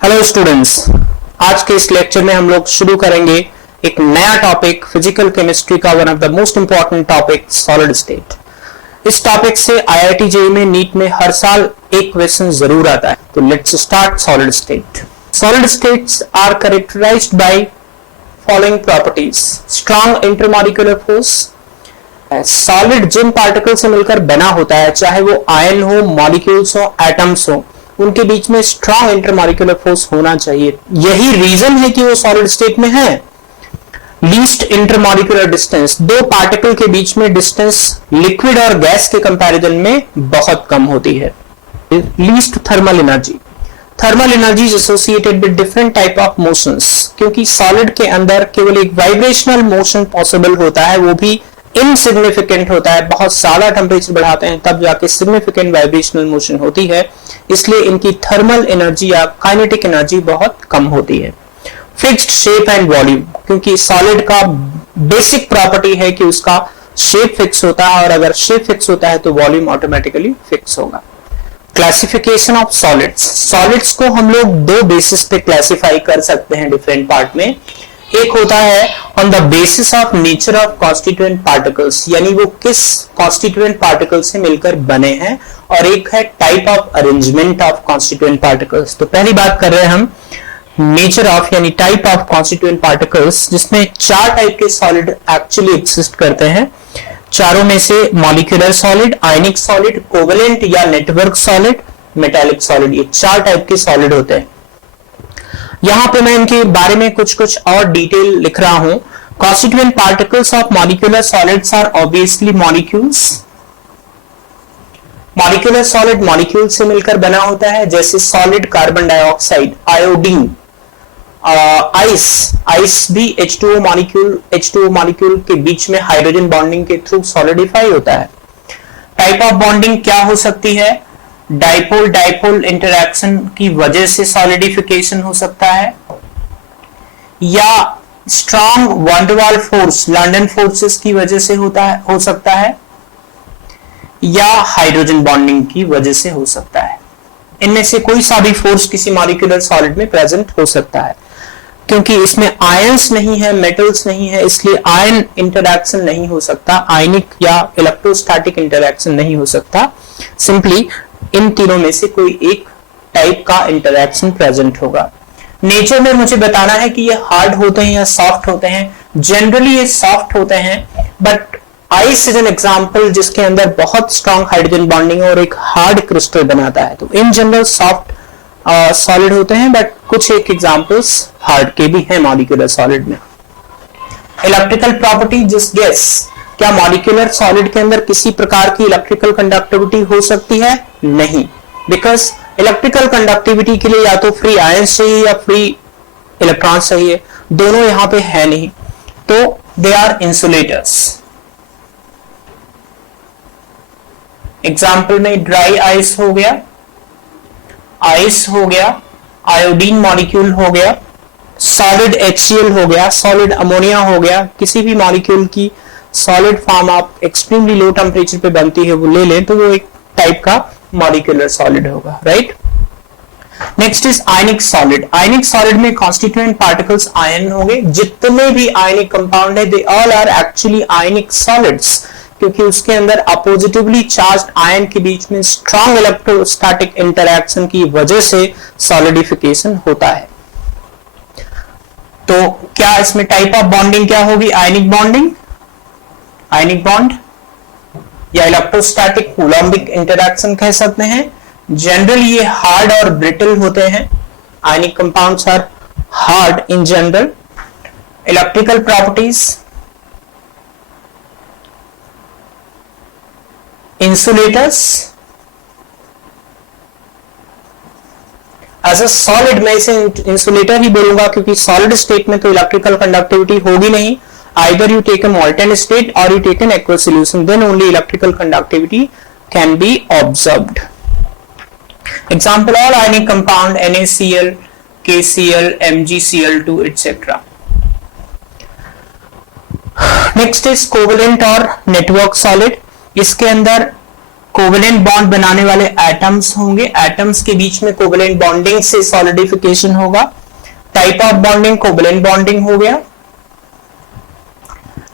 Hello students, आज के इस लेक्चर में हम लोग शुरू करेंगे एक नया टॉपिक फिजिकल केमिस्ट्री का one of the most important topic solid state. इस टॉपिक से आईआईटी जेईई में नीट में हर साल एक क्वेश्चन जरूर आता है। तो let's start solid state. Solid states are characterized by following properties: strong intermolecular force. Solid जिन पार्टिकल से मिलकर बना होता है, चाहे वो आयन हो, मॉलिक्यूल्स हो, एटम्स हो, उनके बीच में स्ट्रॉन्ग इंटरमॉलिक्यूलर फोर्स होना चाहिए। यही रीजन है कि वो सॉलिड स्टेट में है। लीस्ट इंटरमॉलिक्यूलर डिस्टेंस, दो पार्टिकल के बीच में डिस्टेंस लिक्विड और गैस के कंपैरिजन में बहुत कम होती है। Least thermal energy, thermal energy is associated with different type of motions, क्योंकि सॉलिड के अंदर केवल एक वाइब्रेशनल मोशन पॉसिबल होता है, वो भी इनसिग्निफिकेंट होता है। बहुत ज्यादा टेम्परेचर बढ़ाते हैं तब जाके सिग्निफिकेंट वाइब्रेशनल मोशन होती है, इसलिए इनकी थर्मल एनर्जी या काइनेटिक एनर्जी बहुत कम होती है। फिक्स्ड शेप एंड वॉल्यूम, क्योंकि सॉलिड का बेसिक प्रॉपर्टी है कि उसका शेप फिक्स होता है, और अगर शेप फिक्स होता है तो वॉल्यूम ऑटोमेटिकली फिक्स होगा। क्लासिफिकेशन ऑफ सॉलिड्स, सॉलिड्स को हम लोग दो बेसिस पे क्लासिफाई कर सकते हैं डिफरेंट पार्ट में। एक होता है on the basis of nature of constituent particles, यानी वो किस कॉन्स्टिट्यूएंट पार्टिकल से मिलकर बने हैं, और एक है type of arrangement of constituent particles. तो पहली बात कर रहे हैं हम नेचर ऑफ यानी टाइप ऑफ कॉन्स्टिट्यूएंट पार्टिकल्स, जिसमें चार टाइप के सॉलिड एक्चुअली एग्जिस्ट करते हैं। चारों में से molecular solid, ionic solid, covalent या नेटवर्क सॉलिड, मेटालिक सॉलिड, ये चार टाइप के सॉलिड होते हैं। यहां पे मैं इनके बारे में कुछ और डिटेल लिख रहा हूं। Constituent particles of molecular solids are obviously molecules. Molecular solid molecule से मिलकर बना होता है, जैसे solid carbon dioxide, iodine, ice भी H2O मॉलिक्यूल के बीच में हाइड्रोजन बॉन्डिंग के थ्रू सॉलिडिफाई होता है। टाइप ऑफ बॉन्डिंग क्या हो सकती है? डाइपोल डाइपोल इंटरैक्शन की वजह से सॉलिडिफिकेशन हो सकता है, या strong van waals force, London forces की वजह से हो सकता है, या हाइड्रोजन बॉन्डिंग की वजह से हो सकता है। इनमें से कोई सा भी फोर्स किसी मॉलिक्यूलर सॉलिड में प्रेजेंट हो सकता है। क्योंकि इसमें आयंस नहीं है, मेटल्स नहीं है, इसलिए आयन इंटरैक्शन नहीं हो सकता, आयनिक या इलेक्ट्रोस्टैटिक इंटरैक्शन नहीं हो सकता। सिंपली इन तीनों में से कोई एक टाइप का इंटरैक्शन प्रेजेंट होगा। नेचर में मुझे बताना है कि ये हार्ड होते हैं या सॉफ्ट होते हैं। जनरली ये सॉफ्ट होते हैं, but ice is an example जिसके अंदर बहुत स्ट्रॉन्ग हाइड्रोजन बॉन्डिंग और एक हार्ड क्रिस्टल बनाता है। तो इन जनरल सॉफ्ट सॉलिड होते हैं, बट कुछ एक एग्जांपल्स हार्ड के भी हैं मॉलिक्यूलर सॉलिड में। इलेक्ट्रिकल प्रॉपर्टी, जस्ट गेस, क्या मॉलिक्यूलर सॉलिड के अंदर किसी प्रकार की इलेक्ट्रिकल कंडक्टिविटी हो सकती है? नहीं, बिकॉज इलेक्ट्रिकल कंडक्टिविटी के लिए या तो फ्री आयंस चाहिए या फ्री इलेक्ट्रॉन्स चाहिए, दोनों यहां पे है नहीं, तो दे आर इंसुलेटर्स। एग्जाम्पल में ड्राई आइस हो गया, आयोडीन मॉलिक्यूल हो गया, सॉलिड HCl हो गया, सॉलिड अमोनिया हो गया। किसी भी मॉलिक्यूल की सॉलिड फॉर्म आप एक्सट्रीमली लो टेम्परेचर पे बनती है वो ले लें तो वो एक टाइप का मॉलिक्यूलर सॉलिड होगा, right. Next is ionic solid. Ionic solid में कॉन्स्टिट्यूएंट पार्टिकल्स आयन होंगे। जितने भी आयनिक कंपाउंड है they all are actually ionic solids, क्योंकि उसके अंदर अपोजिटिवली चार्ज्ड आयन के बीच में स्ट्रॉन्ग इलेक्ट्रोस्टैटिक इंटरैक्शन की वजह से सॉलिडिफिकेशन होता है। तो क्या इसमें टाइप ऑफ बॉन्डिंग क्या होगी? आयनिक बॉन्डिंग, आयनिक बॉन्ड, या इलेक्ट्रोस्टैटिक कूलम्बिक इंटरैक्शन कह सकते हैं। जनरली ये हार्ड और ब्रिटल होते हैं। Ionic compounds are hard in general. Electrical properties, insulators. As a solid मैं इसे इंसुलेटर ही बोलूंगा, क्योंकि सॉलिड स्टेट में तो इलेक्ट्रिकल कंडक्टिविटी होगी नहीं। Either you take a molten state or you take an aqueous solution, then only electrical conductivity can be observed. Example, all ionic compound NaCl, KCl, MgCl2, etc. Next is covalent or network solid. इसके अंदर covalent bond बनाने वाले atoms होंगे, atoms के बीच में covalent bonding से solidification होगा। Type of bonding covalent bonding हो गया।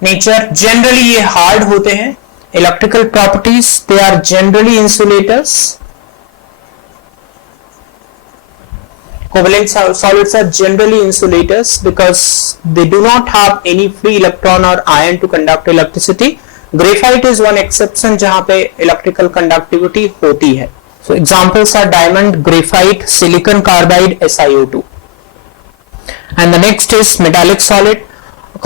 नेचर जनरली ये हार्ड होते हैं। Electrical properties they are generally insulators. Covalent solids are generally insulators because they do not have any free electron or ion to conduct electricity. Graphite is one exception जहां पे electrical conductivity होती है. So examples are diamond, graphite, silicon carbide, SiO2. And the next is metallic solid.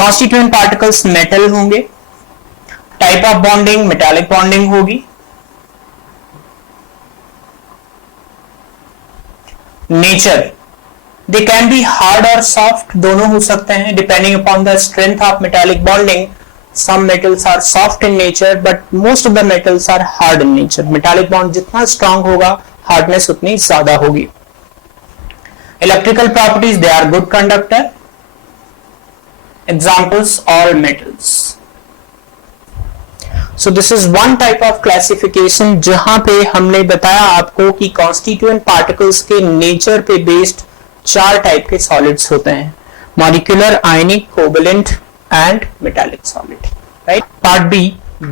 Constituent particles metal होंगे. Type of bonding metallic bonding होगी. Nature, they can be hard or soft, दोनों हो सकते हैं depending upon the strength of metallic bonding. Some metals are soft in nature but most of the metals are hard in nature. Metallic bond जितना strong होगा hardness उतनी ज्यादा होगी. Electrical properties, they are good conductor. Examples, all metals. So this is one type of classification जहां पे हमने बताया आपको कि constituent particles के nature पे based चार टाइप के सॉलिड्स होते हैं, molecular, ionic, covalent and metallic solid, right. Part B,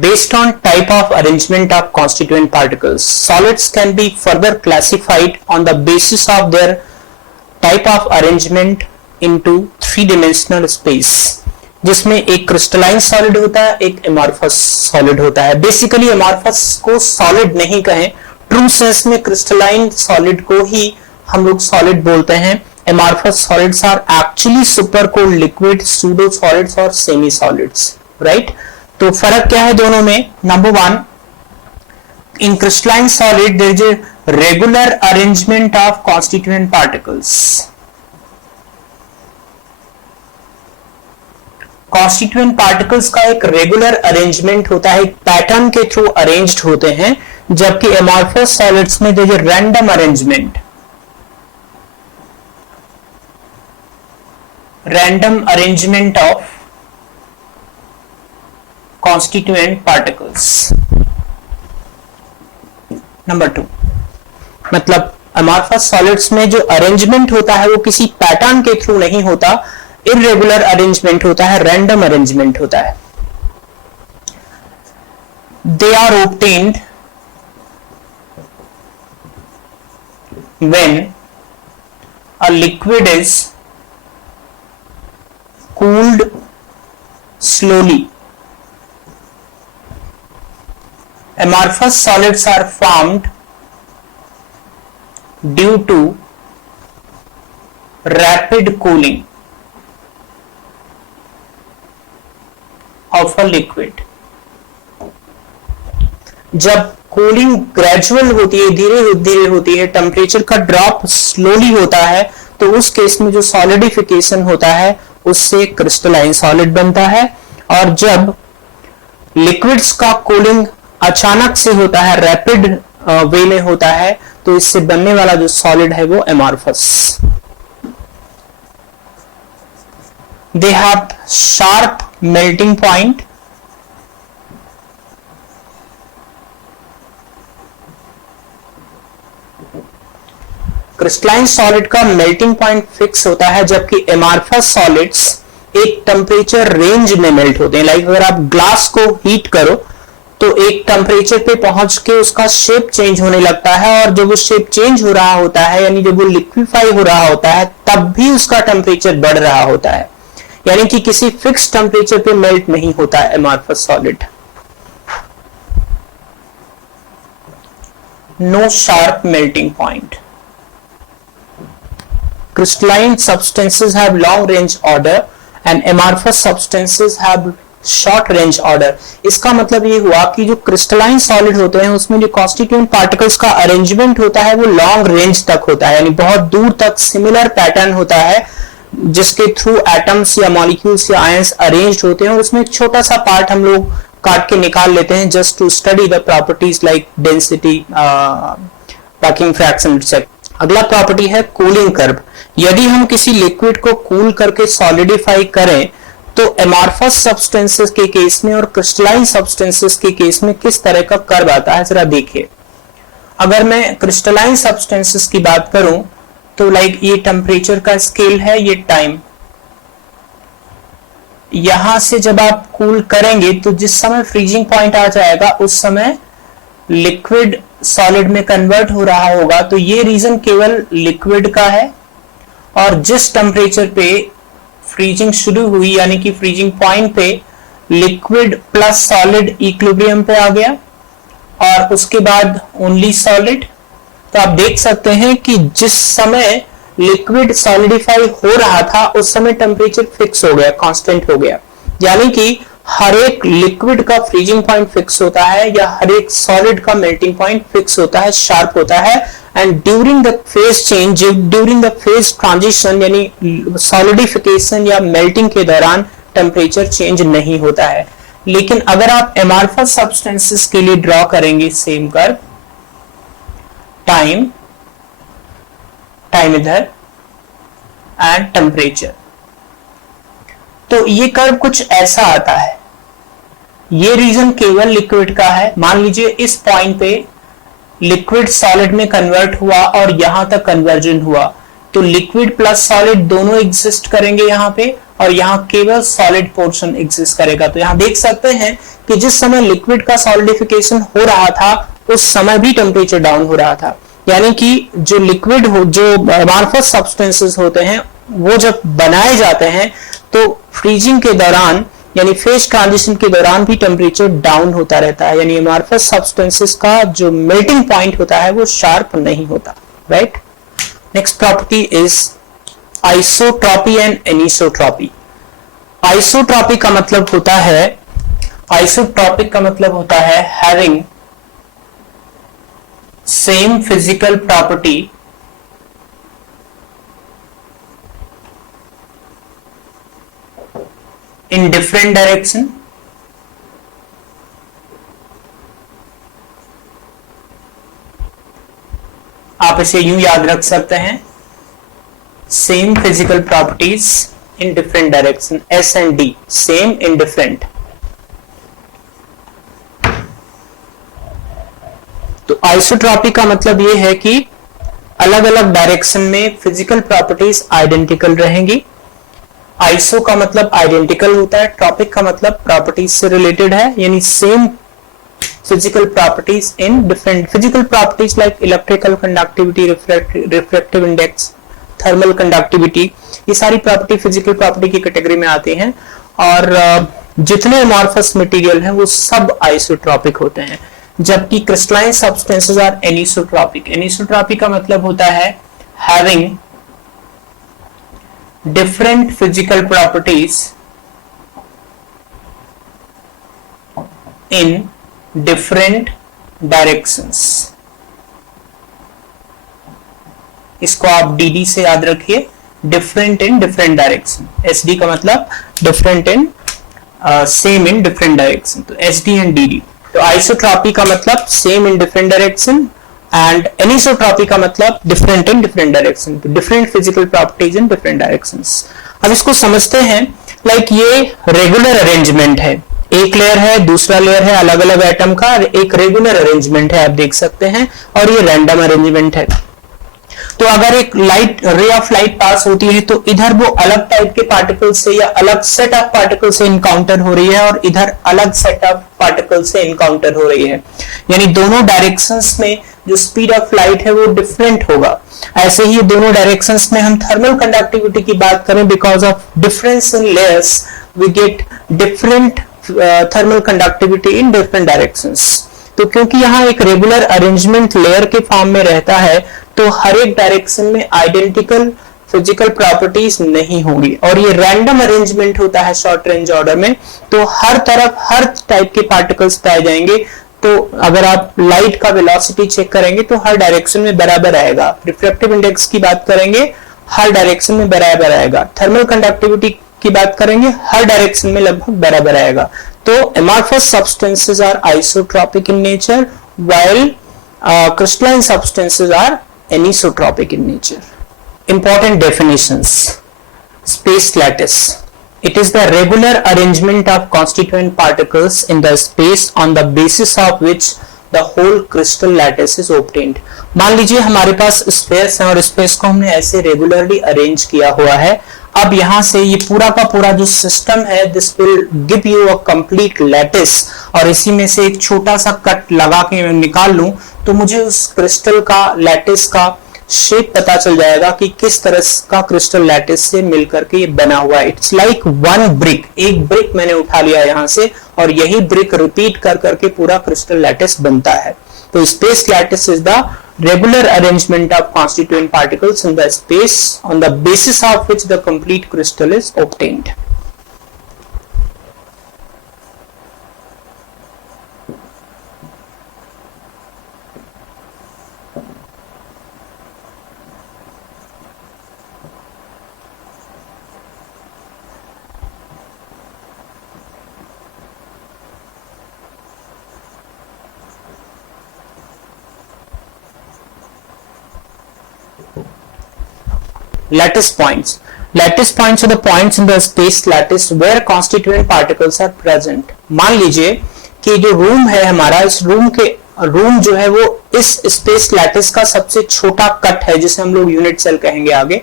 based on type of arrangement of constituent particles, solids can be further classified on the basis of their type of arrangement into three-dimensional space, जिसमें एक crystalline solid होता है, एक amorphous solid होता है। Basically amorphous को solid नहीं कहें, ट्रू सेंस में क्रिस्टलाइन सॉलिड को ही हम लोग सॉलिड बोलते हैं। Amorphous solids are actually super cold liquid, pseudo solids और सेमी सॉलिड्स, राइट। तो फर्क क्या है दोनों में? Number one, in crystalline solid there is a regular arrangement of constituent particles. Constituent particles का एक रेगुलर अरेंजमेंट होता है, एक पैटर्न के थ्रू अरेंज्ड होते हैं, जबकि एमॉर्फस सॉलिड्स में there is a random arrangement, random arrangement of constituent particles. Number 2, मतलब amorphous solids में जो अरेंजमेंट होता है वो किसी पैटर्न के थ्रू नहीं होता, इरेगुलर अरेंजमेंट होता है, रैंडम अरेंजमेंट होता है। They are obtained when a liquid is cooled slowly. Amorphous solids are formed due to rapid cooling of a liquid. जब कूलिंग ग्रेजुअल होती है, धीरे धीरे होती है, टेम्परेचर का ड्रॉप स्लोली होता है, तो उस केस में जो सॉलिडिफिकेशन होता है उससे क्रिस्टलाइन सॉलिड बनता है। और जब लिक्विड्स का कूलिंग अचानक से होता है, रैपिड वे में होता है, तो इससे बनने वाला जो सॉलिड है वो amorphous. They have sharp melting point, crystalline solid का मेल्टिंग पॉइंट फिक्स होता है, जबकि एमॉर्फस सॉलिड्स एक टेम्परेचर रेंज में मेल्ट होते हैं। लाइक अगर आप ग्लास को हीट करो तो एक टेम्परेचर पे पहुंच के उसका शेप चेंज होने लगता है, और जब वो शेप चेंज हो रहा होता है, यानी जब वो लिक्विफाई हो रहा होता है, तब भी उसका टेम्परेचर बढ़ रहा होता है, यानी कि किसी फिक्स टेम्परेचर पे मेल्ट नहीं होता है amorphous solid. No sharp melting point. Crystalline substances have long range order and amorphous substances have short range order. इसका मतलब ये हुआ कि जो क्रिस्टलाइन सॉलिड होते हैं उसमें जो कॉन्स्टिट्यूएंट पार्टिकल्स का अरेंजमेंट होता है वो लॉन्ग रेंज तक होता है, यानी बहुत दूर तक सिमिलर पैटर्न होता है, जिसके थ्रू एटम्स या मॉलिक्यूल्स या आयंस अरेंज्ड होते हैं, और उसमें एक छोटा सा पार्ट हम लोग काट के निकाल लेते हैं just to study the properties like density, packing fraction etcetera. अगला प्रॉपर्टी है कूलिंग कर्व। यदि हम किसी लिक्विड को कूल करके सॉलिडिफाई करें तो एमॉर्फस सब्सटेंसेस के केस में और क्रिस्टलाइन सब्सटेंसेस के केस में किस तरह का कर्व आता है जरा देखिए। अगर मैं क्रिस्टलाइन सब्सटेंसेस की बात करूं तो लाइक ये टेम्परेचर का स्केल है, ये टाइम, यहां से जब आप कूल करेंगे तो जिस समय फ्रीजिंग पॉइंट आ जाएगा उस समय लिक्विड सॉलिड में कन्वर्ट हो रहा होगा। तो ये रीजन केवल लिक्विड का है, और जिस टेम्परेचर पे फ्रीजिंग शुरू हुई यानी कि फ्रीजिंग पॉइंट पे लिक्विड प्लस सॉलिड इक्विलिब्रियम पे आ गया और उसके बाद ओनली सॉलिड। तो आप देख सकते हैं कि जिस समय लिक्विड सॉलिडिफाई हो रहा था उस समय टेम्परेचर फिक्स हो गया, कांस्टेंट हो गया, यानी कि हर एक लिक्विड का फ्रीजिंग पॉइंट फिक्स होता है या हर एक सॉलिड का मेल्टिंग पॉइंट फिक्स होता है, शार्प होता है। And during the phase change, during the phase transition यानी सॉलिडिफिकेशन या मेल्टिंग के दौरान टेम्परेचर चेंज नहीं होता है। लेकिन अगर आप एमॉर्फस सब्सटेंसेस के लिए ड्रॉ करेंगे सेम कर्व, टाइम इधर एंड टेम्परेचर, तो ये कर्व कुछ ऐसा आता है। ये रीजन केवल लिक्विड का है। मान लीजिए इस पॉइंट पे लिक्विड सॉलिड में कन्वर्ट हुआ और यहां तक कन्वर्जन हुआ, तो लिक्विड प्लस सॉलिड दोनों एग्जिस्ट करेंगे यहां पे, और यहां केवल सॉलिड पोर्शन एग्जिस्ट करेगा। तो यहां देख सकते हैं कि जिस समय लिक्विड का सॉलिडिफिकेशन हो रहा था उस समय भी टेम्परेचर डाउन हो रहा था, यानी कि जो लिक्विड हो, जो एमॉर्फस सब्सटेंसेस होते हैं वो जब बनाए जाते हैं तो फ्रीजिंग के दौरान यानी फेज ट्रांजिशन के दौरान भी टेम्परेचर डाउन होता रहता है, यानी एमॉर्फस सब्सटेंसेस का जो मेल्टिंग पॉइंट होता है वो शार्प नहीं होता, right. Next property is isotropy and anisotropy. Isotropic का मतलब होता है having same physical property in different direction, आप इसे यूं याद रख सकते हैं, same physical properties in different direction, S and D, same in different. तो आइसोट्रॉपी का मतलब यह है कि अलग अलग डायरेक्शन में फिजिकल प्रॉपर्टीज आइडेंटिकल रहेंगी। आइसो का मतलब आइडेंटिकल होता है, ट्रॉपिक का मतलब प्रॉपर्टीज से रिलेटेड है, यानी same physical properties in different physical properties like electrical conductivity, refractive index, thermal conductivity, ये सारी प्रॉपर्टी फिजिकल प्रॉपर्टी की कैटेगरी में आती हैं। और जितने एमॉर्फस मटेरियल हैं वो सब आइसोट्रॉपिक होते हैं, जबकि crystalline substances are anisotropic. Anisotropy का मतलब होता है having different physical properties in different directions। इसको आप DD से याद रखिए, different in different direction। SD का मतलब different in same in different direction, तो SD and DD। तो आइसोट्रॉपी का मतलब same in different direction and anisotropy का मतलब different in different direction, different physical properties in different directions. अब इसको समझते हैं, लाइक ये रेगुलर अरेंजमेंट है, एक लेयर है, दूसरा लेयर है अलग अलग एटम का, एक रेगुलर अरेंजमेंट है आप देख सकते हैं, और ये रैंडम अरेंजमेंट है। तो अगर एक light ray of light pass होती है तो इधर वो अलग टाइप के पार्टिकल से या अलग सेट ऑफ पार्टिकल से इनकाउंटर हो रही है और इधर अलग सेट ऑफ पार्टिकल से इनकाउंटर हो रही है, यानी दोनों डायरेक्शंस में जो स्पीड ऑफ लाइट है वो डिफरेंट होगा। ऐसे ही दोनों डायरेक्शंस में हम थर्मल कंडक्टिविटी की बात करें, because of difference in layers we get different thermal conductivity in different directions. तो क्योंकि यहाँ एक रेगुलर अरेंजमेंट लेयर के फॉर्म में रहता है तो हर एक डायरेक्शन में आइडेंटिकल फिजिकल प्रॉपर्टीज नहीं होंगी, और ये रैंडम अरेंजमेंट होता है शॉर्ट रेंज ऑर्डर में, तो हर तरफ हर टाइप के पार्टिकल्स पाए जाएंगे। तो अगर आप लाइट का वेलोसिटी चेक करेंगे तो हर डायरेक्शन में बराबर आएगा। रिफ्रैक्टिव इंडेक्स की बात करेंगे हर डायरेक्शन में बराबर आएगा। थर्मल कंडक्टिविटी की बात करेंगे हर डायरेक्शन में लगभग बराबर आएगा। तो amorphous substances are isotropic in nature while crystalline substances are anisotropic in nature. Important definitions. Space lattice. It is the regular arrangement of constituent particles in the space on the basis of which the whole crystal lattice is obtained. मान लीजिए हमारे पास space है और space को हमने ऐसे regularly arrange किया हुआ है. अब यहां से ये पूरा का पूरा जो सिस्टम है, this will give you a complete lattice, और इसी में से एक छोटा सा कट लगा के मैं निकाल लूं तो मुझे उस क्रिस्टल का लैटिस का शेप पता चल जाएगा कि किस तरह का क्रिस्टल लैटिस से मिलकर के ये बना हुआ है. इट्स लाइक वन ब्रिक, एक ब्रिक मैंने उठा लिया यहां से और यही ब्रिक रिपीट कर करके पूरा क्रिस्टल लैटिस बनता है. तो space lattice is the regular arrangement of constituent particles in the space on the basis of which the complete crystal is obtained. Lattice points. Lattice points are the points in the space lattice where constituent particles are present. मान लीजिए कि जो room है हमारा, इस room जो है वो इस स्पेस लैटिस का सबसे छोटा कट है जिसे हम लोग यूनिट सेल कहेंगे आगे.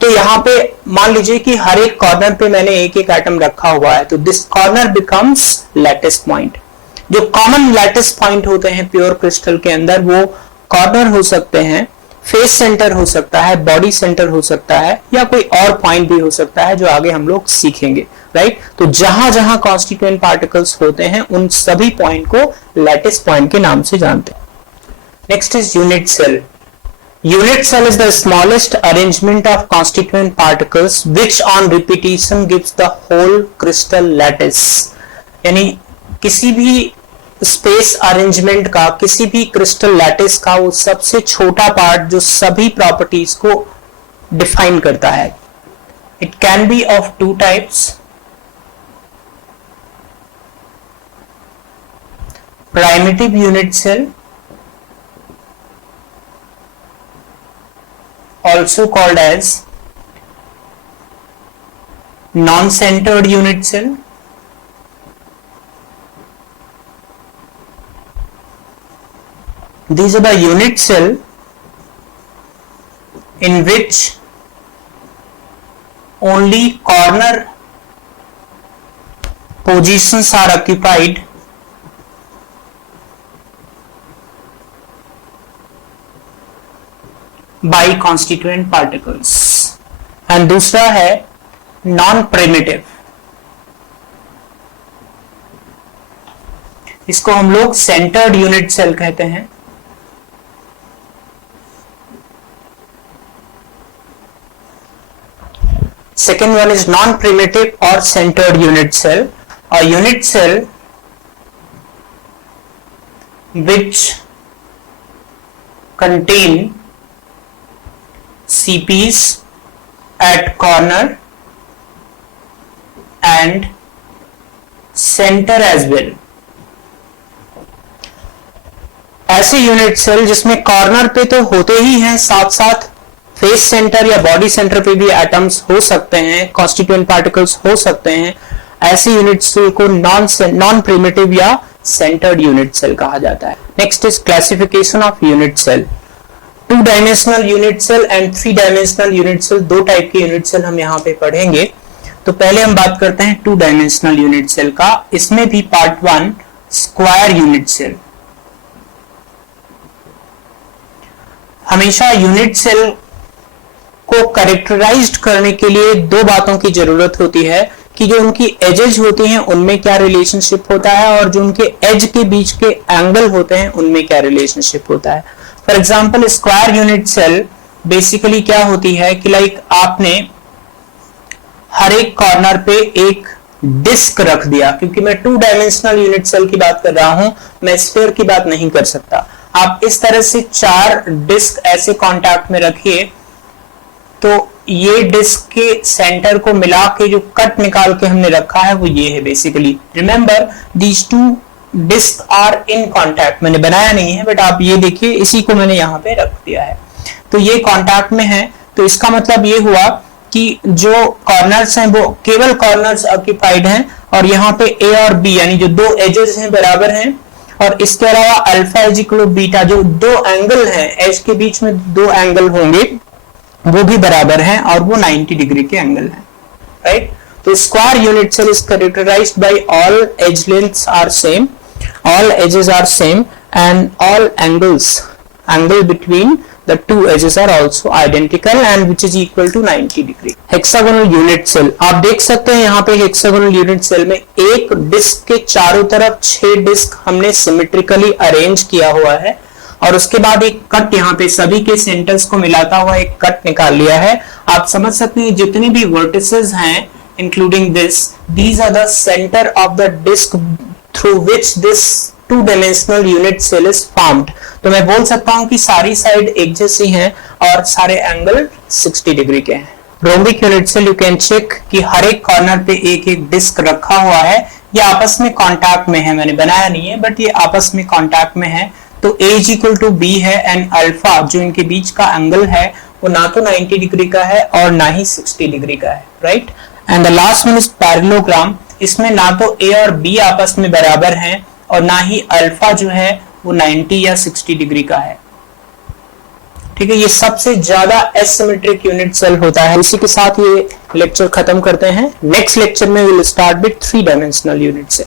तो यहाँ पे मान लीजिए कि हर एक कॉर्नर पे मैंने एक एक एटम रखा हुआ है, तो this corner becomes lattice point. जो कॉमन लैटिस पॉइंट होते हैं प्योर क्रिस्टल के अंदर, वो कॉर्नर हो सकते हैं, फेस सेंटर हो सकता है, बॉडी सेंटर हो सकता है, या कोई और पॉइंट भी हो सकता है जो आगे हम लोग सीखेंगे. राइट, तो जहां जहां कॉन्स्टिट्यूएंट पार्टिकल्स होते हैं उन सभी पॉइंट को लैटिस पॉइंट के नाम से जानते हैं. Next is unit cell. Unit cell is the smallest arrangement of constituent particles which on repetition gives the whole crystal lattice. यानी किसी भी स्पेस अरेंजमेंट का, किसी भी क्रिस्टल लैटिस का वो सबसे छोटा पार्ट जो सभी प्रॉपर्टीज को डिफाइन करता है. It can be of two types. Primitive unit cell, also called as non centred unit cell. These are the unit cell in which only corner positions are occupied by constituent particles. And दूसरा है non-primitive. इसको हम लोग centred unit cell कहते हैं. Second one is non-primitive or centered unit cell. A unit cell which contain CPs at corner and center as well. ऐसे unit cell जिसमें corner पे तो होते ही हैं, साथ साथ फेस सेंटर या बॉडी सेंटर पे भी एटम्स हो सकते हैं, कॉन्स्टिट्यूएंट पार्टिकल्स हो सकते हैं. ऐसे यूनिट सेल को नॉन प्रिमिटिव या सेंटर्ड यूनिट सेल कहा जाता है. Next is classification of unit cell. Two dimensional unit cell and three dimensional unit cell, दो टाइप के यूनिट सेल हम यहाँ पे पढ़ेंगे. तो पहले हम बात करते हैं टू डायमेंशनल यूनिट सेल का. इसमें भी part one, square unit cell. हमेशा यूनिट सेल को कैरेक्टराइज्ड करने के लिए दो बातों की जरूरत होती है कि जो उनकी एजेस होती हैं उनमें क्या रिलेशनशिप होता है और जो उनके एज के बीच के एंगल होते हैं उनमें क्या रिलेशनशिप होता है. For example square unit cell basically क्या होती है कि लाइक आपने हर एक कॉर्नर पे एक डिस्क रख दिया, क्योंकि मैं टू डायमेंशनल यूनिट सेल की बात कर रहा हूं, मैं स्फीयर की बात नहीं कर सकता. आप इस तरह से चार डिस्क ऐसे कांटेक्ट में रखिए तो ये डिस्क के सेंटर को मिला के जो कट निकाल के हमने रखा है वो ये है basically. Remember these two disc are in contact. मैंने बनाया नहीं है बट आप ये देखिए, इसी को मैंने यहाँ पे रख दिया है. तो ये कांटेक्ट में है, तो इसका मतलब ये हुआ कि जो कॉर्नर्स हैं वो केवल कॉर्नर्स ऑक्यूपाइड हैं और यहाँ पे ए और बी यानी जो दो एजेस हैं बराबर हैं, और इसके अलावा alpha is equal to beta, जो दो एंगल हैं एज के बीच में दो एंगल होंगे वो भी बराबर हैं और वो 90 डिग्री के एंगल हैं, राइट। तो square unit cell is characterized by all edge lengths are same, all edges are same and all angle between the two edges are also identical and which is equal to 90 degree. Hexagonal unit cell, आप देख सकते हैं यहाँ पे hexagonal unit cell में एक disc के चारों तरफ 6 डिस्क हमने सिमेट्रिकली अरेंज किया हुआ है और उसके बाद एक कट यहाँ पे सभी के सेंटर्स को मिलाता हुआ एक कट निकाल लिया है। आप समझ सकते हैं जितनी भी वर्टिसेस हैं including this, these are the center of the disc through which this two-dimensional unit cell is formed. तो मैं बोल सकता हूं कि सारी साइड एक जैसी हैं और सारे एंगल 60 डिग्री के हैं। Rhombic unit cell you can check कि हर एक कॉर्नर पे एक एक डिस्क रखा हुआ है, ये आपस में कांटेक्ट में है, मैंने बनाया नहीं है बट ये आपस में कांटेक्ट में है। तो A is equal to B है एंड अल्फा जो इनके बीच का एंगल है वो ना तो 90 डिग्री का है और ना ही 60 डिग्री का है, right. And the last one is parallelogram, इसमें ना तो A और B आपस में बराबर हैं और ना ही अल्फा जो है वो 90 या 60 डिग्री का है, ठीक है। ये सबसे ज्यादा एसिमेट्रिक यूनिट सेल होता है। इसी के साथ ये लेक्चर खत्म करते हैं। नेक्स्ट लेक्चर में will start with 3 dimensional unit cell.